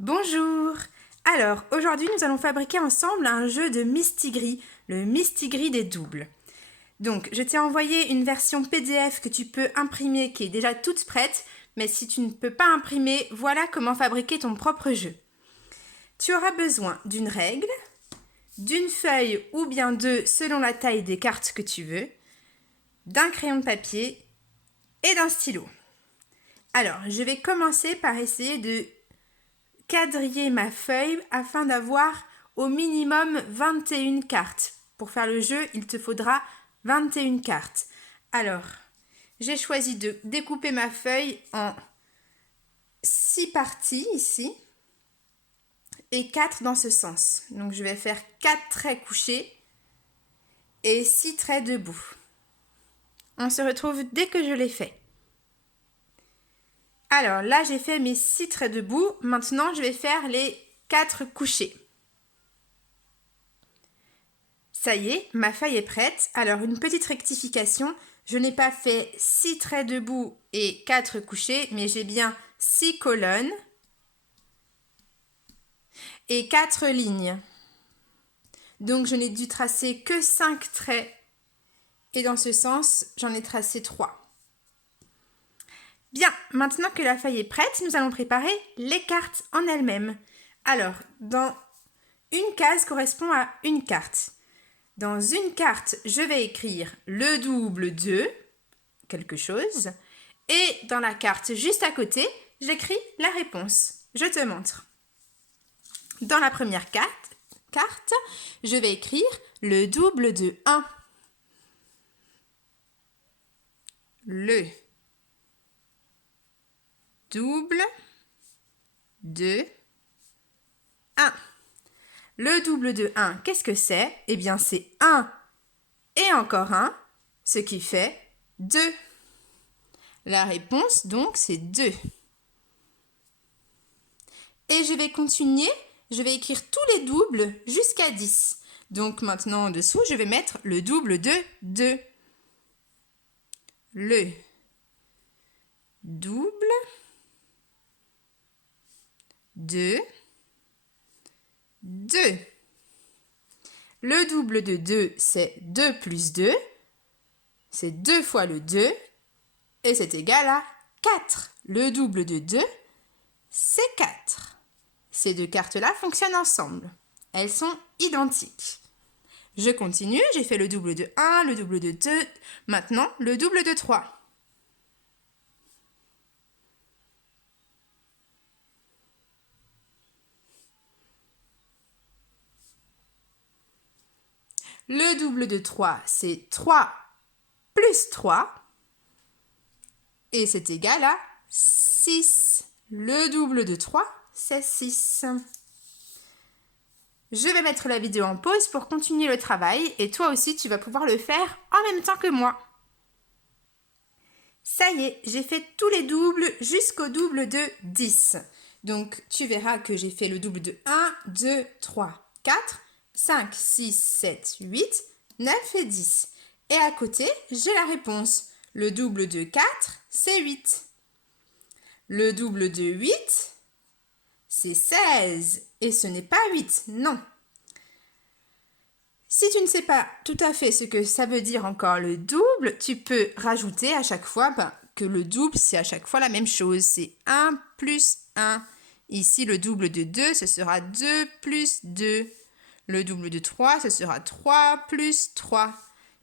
Bonjour! Alors, aujourd'hui, nous allons fabriquer ensemble un jeu de Mistigris, le Mistigris des doubles. Donc, je t'ai envoyé une version PDF que tu peux imprimer qui est déjà toute prête, mais si tu ne peux pas imprimer, voilà comment fabriquer ton propre jeu. Tu auras besoin d'une règle, d'une feuille ou bien deux selon la taille des cartes que tu veux, d'un crayon de papier et d'un stylo. Alors, je vais commencer par essayer de quadriller ma feuille afin d'avoir au minimum 21 cartes. Pour faire le jeu, il te faudra 21 cartes. Alors, j'ai choisi de découper ma feuille en 6 parties ici et 4 dans ce sens. Donc, je vais faire 4 traits couchés et 6 traits debout. On se retrouve dès que je l'ai fait. Alors là, j'ai fait mes 6 traits debout. Maintenant, je vais faire les 4 couchés. Ça y est, ma feuille est prête. Alors, une petite rectification. Je n'ai pas fait 6 traits debout et 4 couchés, mais j'ai bien 6 colonnes et 4 lignes. Donc, je n'ai dû tracer que 5 traits. Et dans ce sens, j'en ai tracé 3. Bien, maintenant que la feuille est prête, nous allons préparer les cartes en elles-mêmes. Alors, dans une case correspond à une carte. Dans une carte, je vais écrire le double de quelque chose. Et dans la carte juste à côté, j'écris la réponse. Je te montre. Dans la première carte, je vais écrire le double de 1. Le double de 1. Le double de 1, qu'est-ce que c'est? Eh bien, c'est 1 et encore 1, ce qui fait 2. La réponse, donc, c'est 2. Et je vais continuer, je vais écrire tous les doubles jusqu'à 10. Donc, maintenant, en dessous, je vais mettre le double de 2. Le double de 2. Le double de 2, c'est 2 plus 2. C'est 2 fois le 2. Et c'est égal à 4. Le double de 2, c'est 4. Ces deux cartes-là fonctionnent ensemble. Elles sont identiques. Je continue, j'ai fait le double de 1, le double de 2. Maintenant, le double de 3. Le double de 3, c'est 3 plus 3. Et c'est égal à 6. Le double de 3, c'est 6. Je vais mettre la vidéo en pause pour continuer le travail et toi aussi tu vas pouvoir le faire en même temps que moi. Ça y est, j'ai fait tous les doubles jusqu'au double de 10. Donc tu verras que j'ai fait le double de 1, 2, 3, 4, 5, 6, 7, 8, 9 et 10. Et à côté, j'ai la réponse. Le double de 4, c'est 8. Le double de 8, c'est 16. Et ce n'est pas 8, non. Si tu ne sais pas tout à fait ce que ça veut dire encore le double, tu peux rajouter à chaque fois que le double, c'est à chaque fois la même chose. C'est 1 plus 1. Ici, le double de 2, ce sera 2 plus 2. Le double de 3, ce sera 3 plus 3.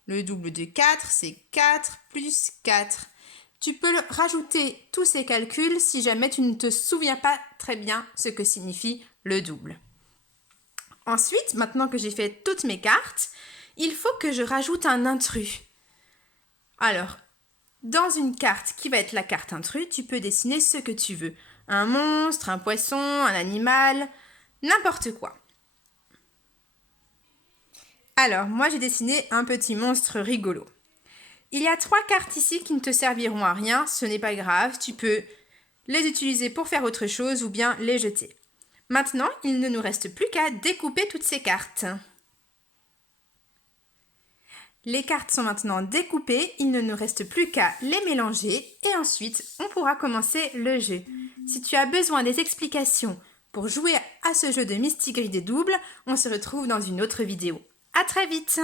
Le double de 4, c'est 4 plus 4. Tu peux rajouter tous ces calculs si jamais tu ne te souviens pas très bien ce que signifie le double. Ensuite, maintenant que j'ai fait toutes mes cartes, il faut que je rajoute un intrus. Alors, dans une carte qui va être la carte intrus, tu peux dessiner ce que tu veux. Un monstre, un poisson, un animal, n'importe quoi. Alors, moi j'ai dessiné un petit monstre rigolo. Il y a 3 cartes ici qui ne te serviront à rien, ce n'est pas grave, tu peux les utiliser pour faire autre chose ou bien les jeter. Maintenant, il ne nous reste plus qu'à découper toutes ces cartes. Les cartes sont maintenant découpées, il ne nous reste plus qu'à les mélanger et ensuite on pourra commencer le jeu. Si tu as besoin des explications pour jouer à ce jeu de Mistigris des doubles. On se retrouve dans une autre vidéo. À très vite!